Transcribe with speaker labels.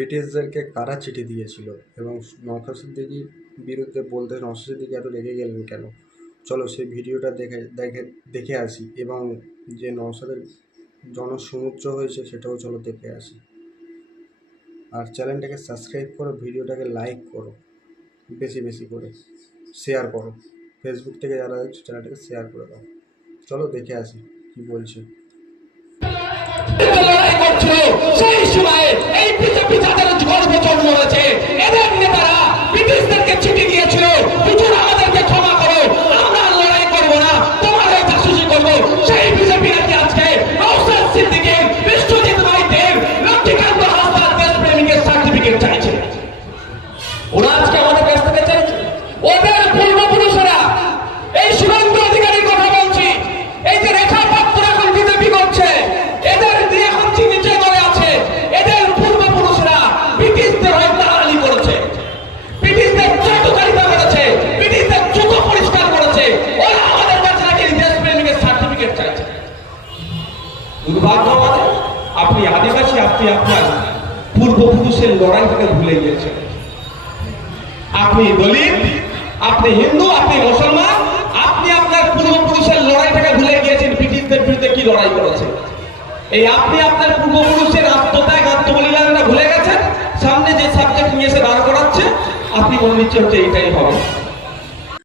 Speaker 1: ব্রিটিশদেরকে কারা চিঠি দিয়েছিল? এবং নওশাদ সিদ্দিকির বিরুদ্ধে বলতে নওশাদ সিদ্দিকি এত রেগে গেলেন কেন? চলো সেই ভিডিওটা দেখে দেখে দেখে আসি। এবং যে নওশাদের জনসমুদ্র হয়েছে, সেটাও চলো দেখে আসি। আর চ্যানেলটাকে সাবস্ক্রাইব করো, ভিডিওটাকে লাইক করো, বেশি বেশি করে শেয়ার করো। ফেসবুক থেকে যারা দেখছ, চ্যানেলটাকে শেয়ার করে দাও। চলো দেখে আসি কী বলছে।
Speaker 2: আমাদের আপনি আদিবাসী, আপনি আপনার পূর্বপুরুষের লড়াই থেকে ভুলে গিয়েছেন। আপনি দলিত, আপনি হিন্দু, আপনি মুসলমান, আপনি আপনার পূর্বপুরুষের লড়াইটাকে ভুলে গিয়েছেন, ব্রিটিশদের বিরুদ্ধে কি লড়াই করেছে? এই আপনি আপনার পূর্বপুরুষের আত্মত্যাগ আত্মবলিদানটা ভুলে গেছেন? সামনে যে সাবজেক্ট নিয়ে এসে দাঁড় করাচ্ছে, আপনি মনে নিচ্ছে হচ্ছে এইটাই হবে।